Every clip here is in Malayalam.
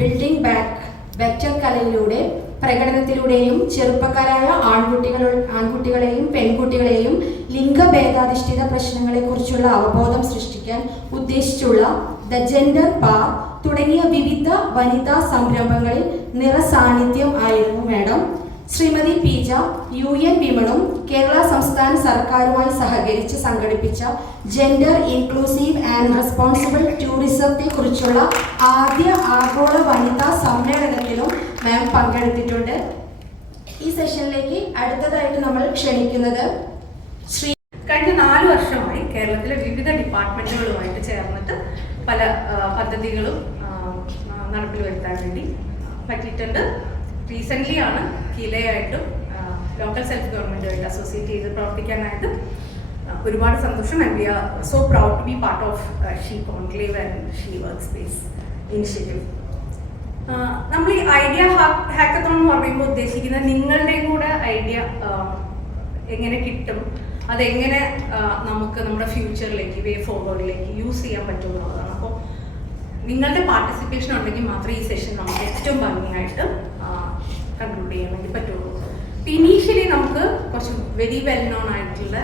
ബിൽഡിംഗ് ബാക്ക് ബെറ്റർ കലയിലൂടെ പ്രകടനത്തിലൂടെയും ചെറുപ്പക്കാരായ ആൺകുട്ടികളെയും പെൺകുട്ടികളെയും ലിംഗഭേദാധിഷ്ഠിത പ്രശ്നങ്ങളെക്കുറിച്ചുള്ള അവബോധം സൃഷ്ടിക്കാൻ ഉദ്ദേശിച്ചുള്ള ദ ജെൻഡർ പാർ തുടങ്ങിയ വിവിധ വനിതാ സംരംഭങ്ങളിൽ നിറസാന്നിധ്യം ആയിരുന്നു മാഡം. ശ്രീമതി പീജ UN വിമണും കേരള സംസ്ഥാന സർക്കാരുമായി സഹകരിച്ച് സംഘടിപ്പിച്ച ജെൻഡർ ഇൻക്ലൂസീവ് ആൻഡ് റെസ്പോൺസിബിൾ ടൂറിസത്തെ കുറിച്ചുള്ള ആദ്യ ആഗോള വനിതാ സമ്മേളനത്തിലും മാം പങ്കെടുത്തിട്ടുണ്ട്. ഈ സെഷനിലേക്ക് അടുത്തതായിട്ട് നമ്മൾ ക്ഷണിക്കുന്നത് കഴിഞ്ഞ 4 വർഷമായി കേരളത്തിലെ വിവിധ ഡിപ്പാർട്ട്മെന്റുകളുമായിട്ട് ചേർന്നിട്ട് പല പദ്ധതികളും നടപ്പിൽ വരുത്താൻ വേണ്ടി പറ്റിയിട്ടുണ്ട്. റീസെൻ്റ്ലി ആണ് കിലയായിട്ടും ലോക്കൽ സെൽഫ് ഗവൺമെൻറ്റുമായിട്ട് അസോസിയേറ്റ് ചെയ്ത് പ്രവർത്തിക്കാനായിട്ട് ഒരുപാട് സന്തോഷം. And we are so proud to be part of She conclave and She work space initiative. നമ്മൾ ഈ ഐഡിയ ഹാക്കത്തോൺ എന്ന് പറയുമ്പോൾ ഉദ്ദേശിക്കുന്നത് നിങ്ങളുടെയും കൂടെ ഐഡിയ എങ്ങനെ കിട്ടും, അതെങ്ങനെ നമുക്ക് നമ്മുടെ ഫ്യൂച്ചറിലേക്ക് വേ ഫോർവേഡിലേക്ക് യൂസ് ചെയ്യാൻ പറ്റുമെന്നുള്ളതാണ്. അപ്പോൾ നിങ്ങളുടെ പാർട്ടിസിപ്പേഷൻ ഉണ്ടെങ്കിൽ മാത്രമേ ഈ സെഷൻ നമുക്ക് ഏറ്റവും ഭംഗിയായിട്ട് കൺക്ലൂഡ് ചെയ്യാൻ വേണ്ടി പറ്റുള്ളൂ. ഇനീഷ്യലി നമുക്ക് കുറച്ച് വെരി വെൽ നോൺ ആയിട്ടുള്ള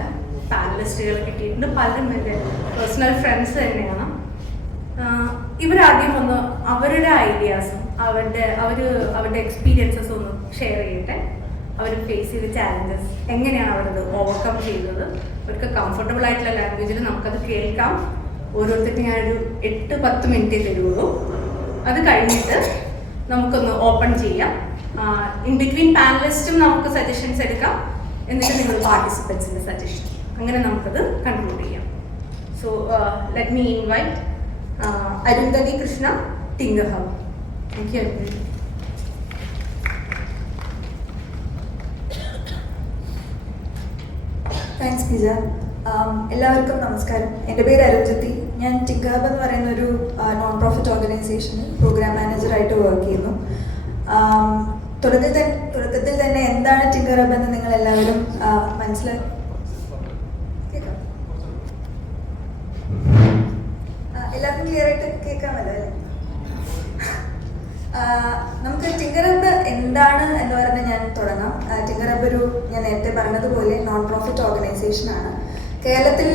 പാനലിസ്റ്റുകൾ കിട്ടിയിട്ടുണ്ട്. പലരും എൻ്റെ പേഴ്സണൽ ഫ്രണ്ട്സ് തന്നെയാണ്. ഇവരാദ്യം ഒന്ന് അവരുടെ ഐഡിയാസും അവരുടെ എക്സ്പീരിയൻസസ് ഒന്ന് ഷെയർ ചെയ്യട്ടെ. അവർ ഫേസ് ചെയ്ത ചാലഞ്ചസ് എങ്ങനെയാണ് അവരത് ഓവർകം ചെയ്തത്, അവർക്ക് കംഫർട്ടബിൾ ആയിട്ടുള്ള ലാംഗ്വേജിൽ നമുക്കത് കേൾക്കാം. ഓരോരുത്തർക്കും ഞാനൊരു 8-10 മിനിറ്റേ തരുള്ളൂ. അത് കഴിഞ്ഞിട്ട് നമുക്കൊന്ന് ഓപ്പൺ ചെയ്യാം. ഇൻ ബിറ്റ്വീൻ പാനലിസ്റ്റും നമുക്ക് സജഷൻസ് എടുക്കാം, എന്നിട്ട് നിങ്ങൾ പാർട്ടിസിപ്പൻസിൻ്റെ സജഷൻ, അങ്ങനെ നമുക്കത് കൺക്ലൂഡ് ചെയ്യാം. So let me invite Arundhati Krishna, Thinker Hub. Thank you. Thanks പിജ. എല്ലാവർക്കും നമസ്കാരം. എൻ്റെ പേര് അരുന്ധതി. ഞാൻ തിങ്കർ ഹബ് എന്ന് പറയുന്ന ഒരു നോൺ പ്രോഫിറ്റ് ഓർഗനൈസേഷനിൽ പ്രോഗ്രാം മാനേജറായിട്ട് വർക്ക് ചെയ്യുന്നു. തുടക്കത്തിൽ തന്നെ എന്താണ് തിങ്കർ ഹബ് എന്ന് നിങ്ങൾ എല്ലാവരും മനസ്സിലാക്കി എല്ലാവർക്കും ക്ലിയർ ആയിട്ട് കേൾക്കാമല്ലോ അല്ലേ? നമുക്ക് തിങ്കർ ഹബ് എന്താണ് എന്ന് പറഞ്ഞ് ഞാൻ തുടങ്ങാം. തിങ്കർ ഹബ് ഞാൻ നേരത്തെ പറഞ്ഞതുപോലെ നോൺ പ്രോഫിറ്റ് ഓർഗനൈസേഷൻ ആണ്. കേരളത്തിൽ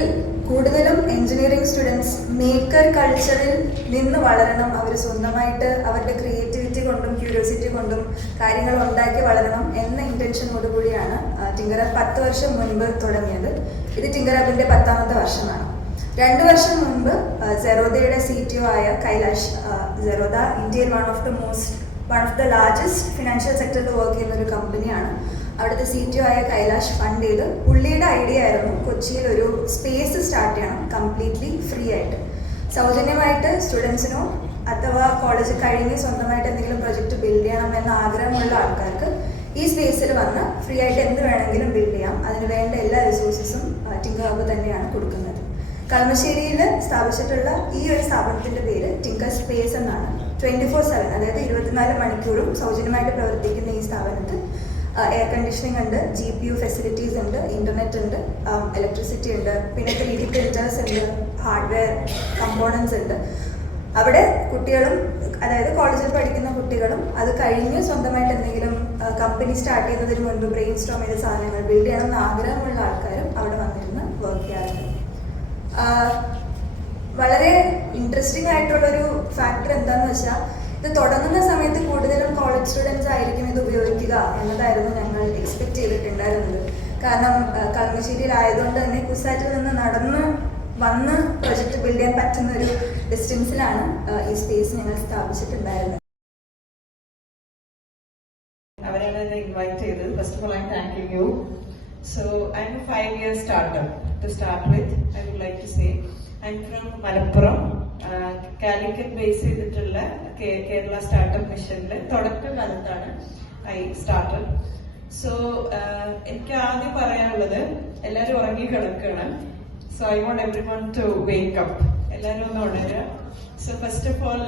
കൂടുതലും എഞ്ചിനീയറിംഗ് സ്റ്റുഡൻസ് മേക്കർ കൾച്ചറിൽ നിന്ന് വളരണം, അവർ സ്വന്തമായിട്ട് അവരുടെ ക്രിയേറ്റിവിറ്റി കൊണ്ടും ക്യൂരിയോസിറ്റി കൊണ്ടും കാര്യങ്ങൾ ഉണ്ടാക്കി വളരണം എന്ന ഇൻറ്റൻഷനോടുകൂടിയാണ് തിങ്കർ ഹബ് 10 വർഷം മുൻപ് തുടങ്ങിയത്. ഇത് തിങ്കർ ഹബിൻ്റെ 10ാമത്തെ വർഷമാണ്. 2 വർഷം മുൻപ് സെറോദയുടെ CTO ആയ കൈലാഷ്, സെറോദ ഇന്ത്യയിൽ one of the largest financial സെക്ടറിൽ വർക്ക് ചെയ്യുന്ന ഒരു കമ്പനിയാണ്. അവിടുത്തെ CTO ആയ കൈലാഷ് ഫണ്ട് ചെയ്ത് പുള്ളിയുടെ ഐഡിയ ആയിരുന്നു കൊച്ചിയിൽ ഒരു സ്പേസ് സ്റ്റാർട്ട് ചെയ്യണം, കംപ്ലീറ്റ്ലി ഫ്രീ ആയിട്ട്, സൗജന്യമായിട്ട് സ്റ്റുഡൻസിനോ അഥവാ കോളേജ് കഴിഞ്ഞ് സ്വന്തമായിട്ട് എന്തെങ്കിലും പ്രൊജക്റ്റ് ബിൽഡ് ചെയ്യണം എന്ന ആഗ്രഹമുള്ള ആൾക്കാർക്ക് ഈ സ്പേസിൽ വന്ന് ഫ്രീ ആയിട്ട് എന്ത് വേണമെങ്കിലും ബിൽഡ് ചെയ്യാം. അതിന് വേണ്ട എല്ലാ റിസോഴ്സസും തിങ്കർ ഹബ് തന്നെയാണ് കൊടുക്കുന്നത്. കളമശ്ശേരിയിൽ സ്ഥാപിച്ചിട്ടുള്ള ഈ ഒരു സ്ഥാപനത്തിൻ്റെ പേര് തിങ്കർ സ്പേസ് എന്നാണ്. 24/7, അതായത് 24 മണിക്കൂറും സൗജന്യമായിട്ട് പ്രവർത്തിക്കുന്ന ഈ സ്ഥാപനത്തിൽ എയർ കണ്ടീഷനിങ് ഉണ്ട്, GPU ഫെസിലിറ്റീസ് ഉണ്ട്, ഇൻ്റർനെറ്റ് ഉണ്ട്, ഇലക്ട്രിസിറ്റി ഉണ്ട്, പിന്നെ 3D പ്രിൻറ്റേഴ്സ് ഉണ്ട്, ഹാർഡ്വെയർ കമ്പോണൻസ് ഉണ്ട്. അവിടെ കുട്ടികളും, അതായത് കോളേജിൽ പഠിക്കുന്ന കുട്ടികളും അത് കഴിഞ്ഞ് സ്വന്തമായിട്ട് എന്തെങ്കിലും കമ്പനി സ്റ്റാർട്ട് ചെയ്യുന്നതിന് മുൻപ് ബ്രെയിൻ സ്റ്റോം ചെയ്ത സാധനങ്ങൾ ബിൽഡ് ചെയ്യണം എന്ന് ആഗ്രഹമുള്ള ആൾക്കാരും അവിടെ വന്നിരുന്ന് വർക്ക് ചെയ്യാറുണ്ട്. വളരെ ഇൻട്രസ്റ്റിംഗ് ആയിട്ടുള്ളൊരു ഫാക്ടർ എന്താണെന്ന് വെച്ചാൽ, ഇത് തുടങ്ങുന്ന സമയത്ത് കൂടുതലും കോളേജ് സ്റ്റുഡൻസ് ആയിരിക്കും ഇത് ഉപയോഗിക്കുക എന്നതായിരുന്നു ഞങ്ങൾ എക്സ്പെക്ട് ചെയ്തിട്ടുണ്ടായിരുന്നത്. കാരണം കളമശ്ശേരിയിലായതുകൊണ്ട് തന്നെ കുസാറ്റിൽ നിന്ന് നടന്ന് വന്ന് പ്രൊജക്റ്റ് ബിൽഡ് ചെയ്യാൻ പറ്റുന്ന ഒരു ഡിസ്റ്റൻസിലാണ് ഈ സ്പേസ് ഞങ്ങൾ സ്ഥാപിച്ചിട്ടുണ്ടായിരുന്നത്. അവരാണ് എന്നെ ഇൻവൈറ്റ് ചെയ്തത്. First of all I thank you. So I M A 5-year startup to start with. I would like to say I'm from Malappuram. Calicut base ചെയ്തിട്ടുള്ള കേരള സ്റ്റാർട്ടപ്പ് മിഷനിൽ തുടക്കകാലത്താണ് ഐ സ്റ്റാർട്ടഡ്. സോ എനിക്ക് ആദ്യം പറയാനുള്ളത്, എല്ലാവരും ഉറങ്ങി കിടക്കണം. So I want everyone to wake up. എല്ലാവരും ഒന്ന് ഉണരുക. സോ ഫസ്റ്റ് ഓഫ് ഓൾ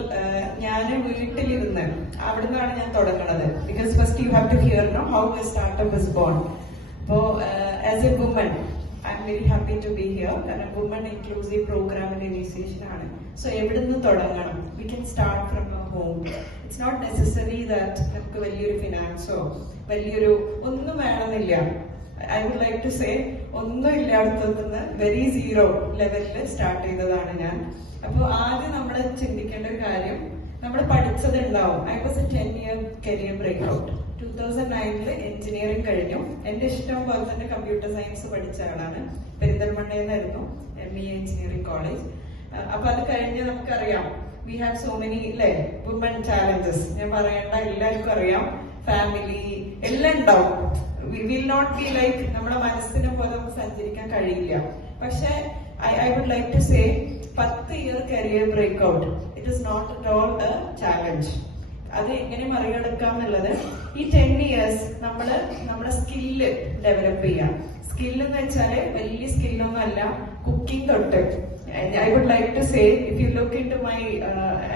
ഞാൻ വീട്ടിലിരുന്ന് അവിടെ നിന്നാണ് ഞാൻ തുടങ്ങുന്നത്. Because first you have to hear know how a startup is born. അപ്പോൾ as a woman I am very happy to be here. കാരണം വുമൺ ഇൻക്ലൂസീവ് പ്രോഗ്രാമിന്റെ ഇനീഷ്യേഷൻ ആണ്. സോ എവിടുന്ന് തുടങ്ങണം? We can start from a home. It's not necessary that നമുക്ക് വലിയൊരു ഫിനാൻസോ വലിയൊരു ഒന്നും വേണമെന്നില്ല. I would like to say ഒന്നും ഇല്ലാത്തതുനിന്ന് വെരി സീറോ ലെവലിൽ സ്റ്റാർട്ട് ചെയ്തതാണ് ഞാൻ. അപ്പോൾ ആദ്യം നമ്മൾ ചിന്തിക്കേണ്ട ഒരു കാര്യം, നമ്മൾ പഠിച്ചത് ഉണ്ടാവും. I was a 10-year career break out. 2009 engineering കഴിഞ്ഞു. എന്റെ ഇഷ്ടം പോലെ തന്നെ കമ്പ്യൂട്ടർ സയൻസ് പഠിച്ച ആളാണ്. പെരിന്തൽമണ്ണയിലായിരുന്നു ME എഞ്ചിനീയറിംഗ് കോളേജ്. അപ്പൊ അത് കഴിഞ്ഞ് നമുക്കറിയാം we have so many women challenges. ഞാൻ പറയേണ്ട, എല്ലാവർക്കും അറിയാം. ഫാമിലി എല്ലാം ഉണ്ടാവും. We will not be like നമ്മുടെ മനസ്സിനെ പോലെ നമുക്ക് സഞ്ചരിക്കാൻ കഴിയില്ല. പക്ഷെ I would like to say 10-year career break out it is not at all A challenge. അത് എങ്ങനെ മറികടക്കാം എന്നുള്ളത്, ഈ 10 years നമ്മള് നമ്മുടെ സ്കില്ല് ഡെവലപ്പ് ചെയ്യാം. സ്കില്ല് എന്ന് വെച്ചാല് വലിയ സ്കില്ലൊന്നും അല്ല, കുക്കിംഗ് തൊട്ട്. I would like to say if you look into my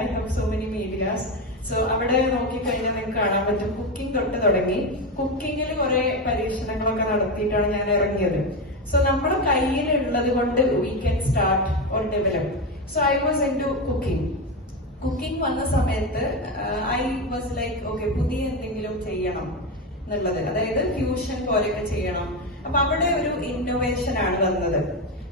I have so many medias. So അവിടെ നോക്കിക്കഴിഞ്ഞാൽ നിങ്ങൾക്ക് കാണാൻ പറ്റും കുക്കിംഗ് തൊട്ട് തുടങ്ങി. കുക്കിങ്ങിൽ കുറെ പരീക്ഷണങ്ങളൊക്കെ നടത്തിയിട്ടാണ് ഞാൻ ഇറങ്ങിയത്. സോ നമ്മുടെ കയ്യിലുള്ളത് കൊണ്ട് we can start or develop. So I was into cooking. Cooking വന്ന സമയത്ത് ഐ വാസ് ലൈക്ക് ഓക്കെ, പുതിയ എന്തെങ്കിലും ചെയ്യണം എന്നുള്ളത്, അതായത് ഫ്യൂഷൻ പോലെയൊക്കെ ചെയ്യണം. അപ്പൊ അവിടെ ഒരു ഇന്നോവേഷൻ ആണ് വന്നത്.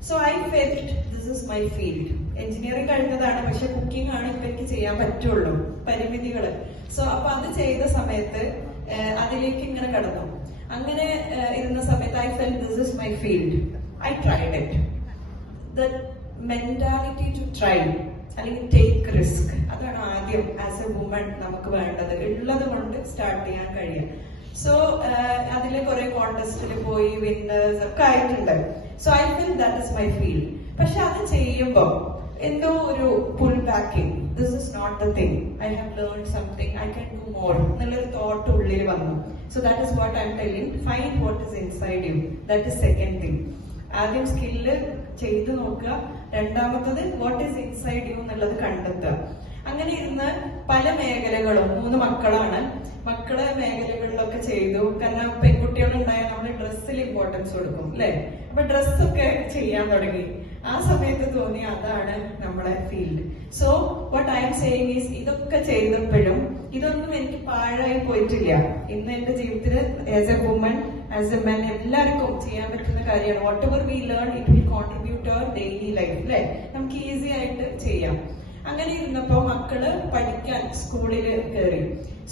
So I felt this is my field. Engineering കഴിഞ്ഞതാണ്, പക്ഷെ കുക്കിംഗ് ആണ് ഇപ്പൊ എനിക്ക് ചെയ്യാൻ പറ്റുള്ളൂ, പരിമിതികള്. സോ അപ്പൊ അത് ചെയ്ത സമയത്ത് അതിലേക്ക് ഇങ്ങനെ കടന്നു. അങ്ങനെ ഇരുന്ന സമയത്ത് I felt this is my field. I tried it. The mentality to try അല്ലെങ്കിൽ ടേക്ക് റിസ്ക്, അതാണ് ആദ്യം ആസ് എ വുമൺ നമുക്ക് വേണ്ടത്. ഉള്ളത് കൊണ്ട് സ്റ്റാർട്ട് ചെയ്യാൻ കഴിയും. സോ അതിൽ കുറെ കോൺടെസ്റ്റിൽ പോയി വിന്നേഴ്സ് ഒക്കെ ആയിട്ടുണ്ട്. So I feel that is my field. പക്ഷെ അത് ചെയ്യുമ്പോൾ എന്തോ ഒരു pull backing, this is not the thing, I have learn something, I can do more എന്നുള്ളൊരു തോട്ട് ഉള്ളിൽ വന്നു. So that is what I am telling, find what is inside you. That is second thing. ആദ്യം സ്കില്ല് ചെയ്ത് നോക്കുക, രണ്ടാമത്തത് വാട്ട് ഈസ് ഇൻസൈഡ് യു എന്നുള്ളത് കണ്ടെത്തുക. അങ്ങനെ ഇരുന്ന് പല മേഖലകളും, 3 മക്കളാണ്, മക്കളെ മേഖലകളിലൊക്കെ ചെയ്തു. കാരണം പെൺകുട്ടികളുണ്ടായാൽ നമ്മൾ ഡ്രസ്സിൽ ഇമ്പോർട്ടൻസ് കൊടുക്കും അല്ലെ? അപ്പൊ ഡ്രസ്സൊക്കെ ചെയ്യാൻ തുടങ്ങി. ആ സമയത്ത് തോന്നി അതാണ് നമ്മളെ field. So what I am saying is, ഇതൊക്കെ ചെയ്തപ്പോഴും ഇതൊന്നും എനിക്ക് പാഴായി പോയിട്ടില്ല. ഇന്ന് എന്റെ ജീവിതത്തിൽ as a woman, as a man, എല്ലാവർക്കും ചെയ്യാൻ പറ്റുന്ന കാര്യമാണ്. Whatever we learn it will contribute our daily life അല്ലെ? നമുക്ക് ഈസി ആയിട്ട് ചെയ്യാം. അങ്ങനെ ഇരുന്നപ്പോ മക്കള് പഠിക്കാൻ സ്കൂളിൽ കയറി.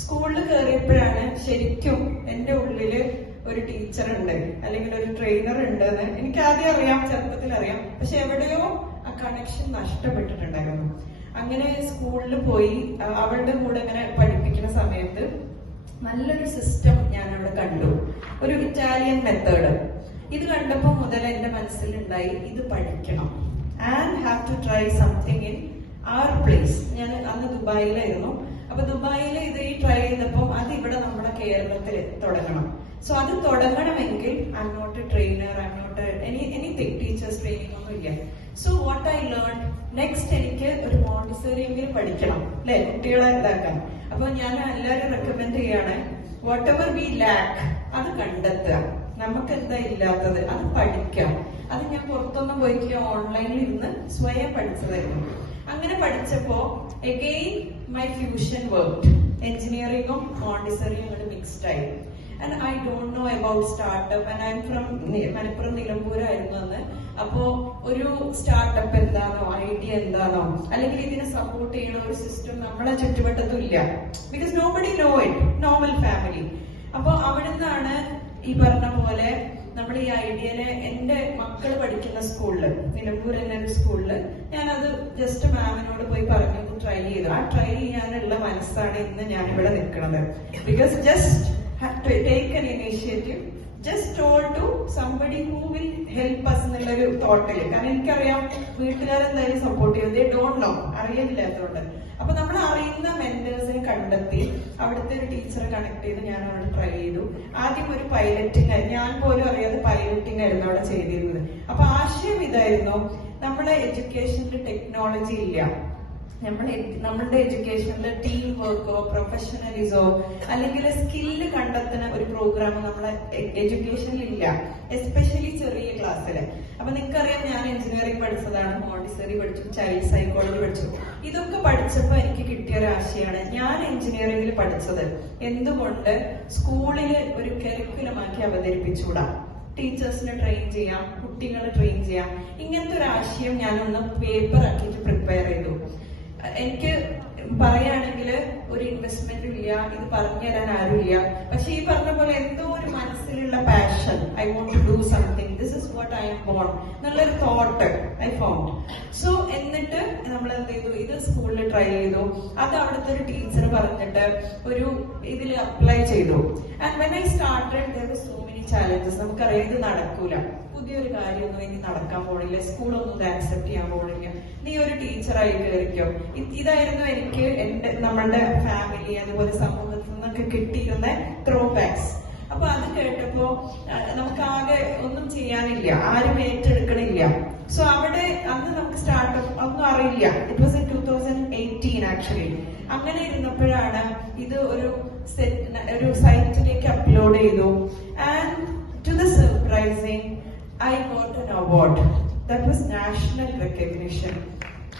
സ്കൂളിൽ കയറിയപ്പോഴാണ് ശരിക്കും എന്റെ ഉള്ളില് ഒരു ടീച്ചർ ഉണ്ട് അല്ലെങ്കിൽ ഒരു ട്രെയിനർ ഉണ്ട് എന്ന് എനിക്ക് ആദ്യം അറിയാം, ചെറുപ്പത്തിൽ അറിയാം. പക്ഷെ എവിടെയോ ആ കണക്ഷൻ നഷ്ടപ്പെട്ടിട്ടുണ്ടായിരുന്നു. അങ്ങനെ സ്കൂളിൽ പോയി അവളുടെ കൂടെ ഇങ്ങനെ പഠിപ്പിക്കുന്ന സമയത്ത് നല്ലൊരു സിസ്റ്റം ഞാൻ അവിടെ കണ്ടു, ഒരു ഇറ്റാലിയൻ മെത്തേഡ്. ഇത് കണ്ടപ്പോ മുതൽ എന്റെ മനസ്സിലുണ്ടായി ഇത് പഠിക്കണം. And have to try something in our place. ഞാൻ അന്ന് ദുബായിലായിരുന്നു. അപ്പൊ ദുബായിൽ ഇത് ട്രൈ ചെയ്തപ്പോൾ അത് ഇവിടെ നമ്മുടെ കേരളത്തിൽ തുടങ്ങണം. സോ അത് തുടങ്ങണമെങ്കിൽ I am not a trainer, I am not anything, teachers training ഒന്നും ഇല്ല. So what I learn next, എനിക്ക് ഒരു മോണ്ടിസറിയെങ്കിലും പഠിക്കണം അല്ലെ, കുട്ടികളെ ഇതാക്കാൻ. അപ്പൊ ഞാൻ എല്ലാവരും റെക്കമെൻഡ് ചെയ്യാണ്, വാട്ട് എവർ വി ലാക്ക് അത് കണ്ടെത്തുക. നമുക്ക് എന്താ ഇല്ലാത്തത് അത് പഠിക്കാം. അത് ഞാൻ പുറത്തൊന്നും പോയിട്ടില്ല, ഓൺലൈനിൽ ഇരുന്ന് സ്വയം പഠിച്ചതായിരുന്നു. അങ്ങനെ പഠിച്ചപ്പോ അഗെയിൻ മൈ ഫ്യൂഷൻ വർക്ക്, എഞ്ചിനീയറിംഗും മോണ്ടിസറിയും കൂടെ മിക്സ്ഡ് ആയി. And I don't know about startup. And I am from Malappuram നിലമ്പൂരായിരുന്നു അന്ന്. അപ്പോ ഒരു സ്റ്റാർട്ടപ്പ് എന്താണോ, ഐഡിയ എന്താണോ, അല്ലെങ്കിൽ ഇതിനെ സപ്പോർട്ട് ചെയ്യുന്ന ഒരു സിസ്റ്റം നമ്മളെ ചുറ്റുവട്ടത്തും ഇല്ല. Because nobody know it, normal family. അപ്പൊ അവിടുന്നാണ് ഈ പറഞ്ഞ പോലെ നമ്മുടെ ഈ ഐഡിയയിലെ എന്റെ മക്കൾ പഠിക്കുന്ന സ്കൂളില്, നിലമ്പൂർ എന്ന ഒരു സ്കൂളില്, ഞാനത് ജസ്റ്റ് മാമിനോട് പോയി പറഞ്ഞു ട്രൈ ചെയ്തു. ആ ട്രൈ ചെയ്യാനുള്ള മനസ്സാണ് ഇന്ന് ഞാനിവിടെ നിൽക്കുന്നത്. Because just take an initiative, just told to somebody who will help us എന്നുള്ളൊരു തോട്ടില്. കാരണം എനിക്കറിയാം വീട്ടുകാരെന്തായാലും സപ്പോർട്ട് ചെയ്യും, ദേ ഡോണ്ട് നോ, അറിയില്ലാത്തതുകൊണ്ട്. അപ്പൊ നമ്മൾ അറിയുന്ന മെന്റേഴ്സിനെ കണ്ടെത്തി അവിടുത്തെ ഒരു ടീച്ചറെ കണക്ട് ചെയ്ത് ഞാൻ അവിടെ ട്രൈ ചെയ്തു. ആദ്യം ഒരു പൈലറ്റിംഗ്, ഞാൻ പോലും അറിയാതെ പൈലറ്റിംഗ് ആയിരുന്നു അവിടെ ചെയ്തിരുന്നത്. അപ്പൊ ആശയം ഇതായിരുന്നു, നമ്മളെ എഡ്യൂക്കേഷനിൽ ടെക്നോളജി ഇല്ല, നമ്മളുടെ എഡ്യൂക്കേഷനിൽ ടീം വർക്കോ പ്രൊഫഷണലിസോ അല്ലെങ്കിൽ സ്കില്ല് കണ്ടെത്തുന്ന ഒരു പ്രോഗ്രാം നമ്മളെ എഡ്യൂക്കേഷനിൽ ഇല്ല, എസ്പെഷ്യലി ചെറിയ ക്ലാസ്സില്. അപ്പൊ നിങ്ങൾക്കറിയാം ഞാൻ എഞ്ചിനീയറിംഗ് പഠിച്ചതാണ്, മോണ്ടിസറി പഠിച്ചു, ചൈൽഡ് സൈക്കോളജി പഠിച്ചു. ഇതൊക്കെ പഠിച്ചപ്പോൾ എനിക്ക് കിട്ടിയ ഒരു ആശയമാണ് ഞാൻ എഞ്ചിനീയറിംഗിൽ പഠിച്ചത് എന്തുകൊണ്ട് സ്കൂളിൽ ഒരു കരിക്കുലമാക്കി അവതരിപ്പിച്ചുകൂടാ, ടീച്ചേഴ്സിനെ ട്രെയിൻ ചെയ്യാം, കുട്ടികളെ ട്രെയിൻ ചെയ്യാം. ഇങ്ങനത്തെ ഒരു ആശയം ഞാനൊന്ന് പേപ്പർ ആക്കിയിട്ട് പ്രിപ്പയർ ചെയ്തു. എനിക്ക് പറയുകയാണെങ്കിൽ ഒരു ഇൻവെസ്റ്റ്മെന്റ് ഇല്ല, ഇത് പറഞ്ഞു തരാൻ ആരുമില്ല. പക്ഷെ ഈ പറഞ്ഞ പോലെ എന്തോ ഒരു മനസ്സിലുള്ള passion, I want to do something, this is what I am born എന്നുള്ളൊരു തോട്ട് ഐ ഫൗണ്ട്. സോ എന്നിട്ട് നമ്മൾ എന്ത് ചെയ്തു, ഇത് സ്കൂളിൽ ട്രൈ ചെയ്തു. അത് അവിടുത്തെ ഒരു ടീച്ചർ പറഞ്ഞിട്ട് ഒരു ഇതിൽ അപ്ലൈ ചെയ്തു. And when I started there was so many challenges. നമുക്കറിയാം ഇത് നടക്കൂല, പുതിയൊരു കാര്യമൊന്നും ഇനി നടക്കാൻ പോണില്ല, സ്കൂളൊന്നും ഇത് ആക്സെപ്റ്റ് ചെയ്യാൻ പോണില്ല, നീ ഒരു ടീച്ചറായി കയറിക്കോ. ഇതായിരുന്നു എനിക്ക് നമ്മളുടെ ഫാമിലി അതുപോലെ സമൂഹത്തിൽ നിന്നൊക്കെ കിട്ടിയിരുന്ന ത്രോ ബാക്സ്. അപ്പൊ അത് കേട്ടപ്പോ നമുക്കാകെ ഒന്നും ചെയ്യാനില്ല, ആരും ഏറ്റെടുക്കണില്ല. സോ അവിടെ അന്ന് നമുക്ക് സ്റ്റാർട്ടപ്പ് ഒന്നും അറിയില്ല. It was in 2018 actually. അങ്ങനെ ഇരുന്നപ്പോഴാണ് ഇത് ഒരു സൈറ്റിലേക്ക് അപ്ലോഡ് ചെയ്തു. And to the surprising I got an award. That was national recognition.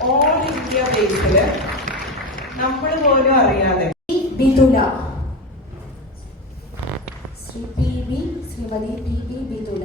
All India based. നമ്മൾ പോലും അറിയാതെ. ബിതുല, ശ്രീമതി PB ബിതുല.